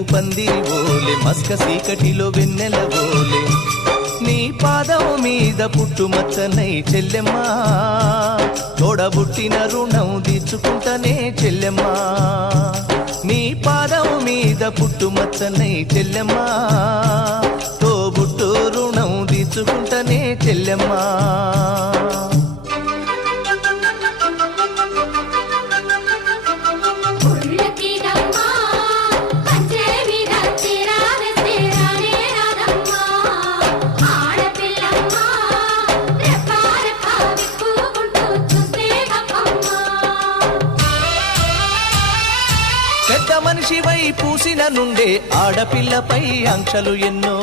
రేగు పందిరి ఓలే మస్క సీకటిలో వెన్నెల ఓలే నీ పాదం మీద పుట్టుమచ్చనై చెల్లెమ్మా తోడబుట్టిన రుణం తీర్చుకుంటనే చెల్లెమ్మా నీ పాదం మీద పుట్టుమచ్చనై చెల్లెమ్మా తోబుట్టు రుణం తీర్చుకుంటనే చెల్లెమ్మా పెద్ద మనిషివై పూసిన నుండే ఆడపిల్లపై ఆంక్షలు ఎన్నో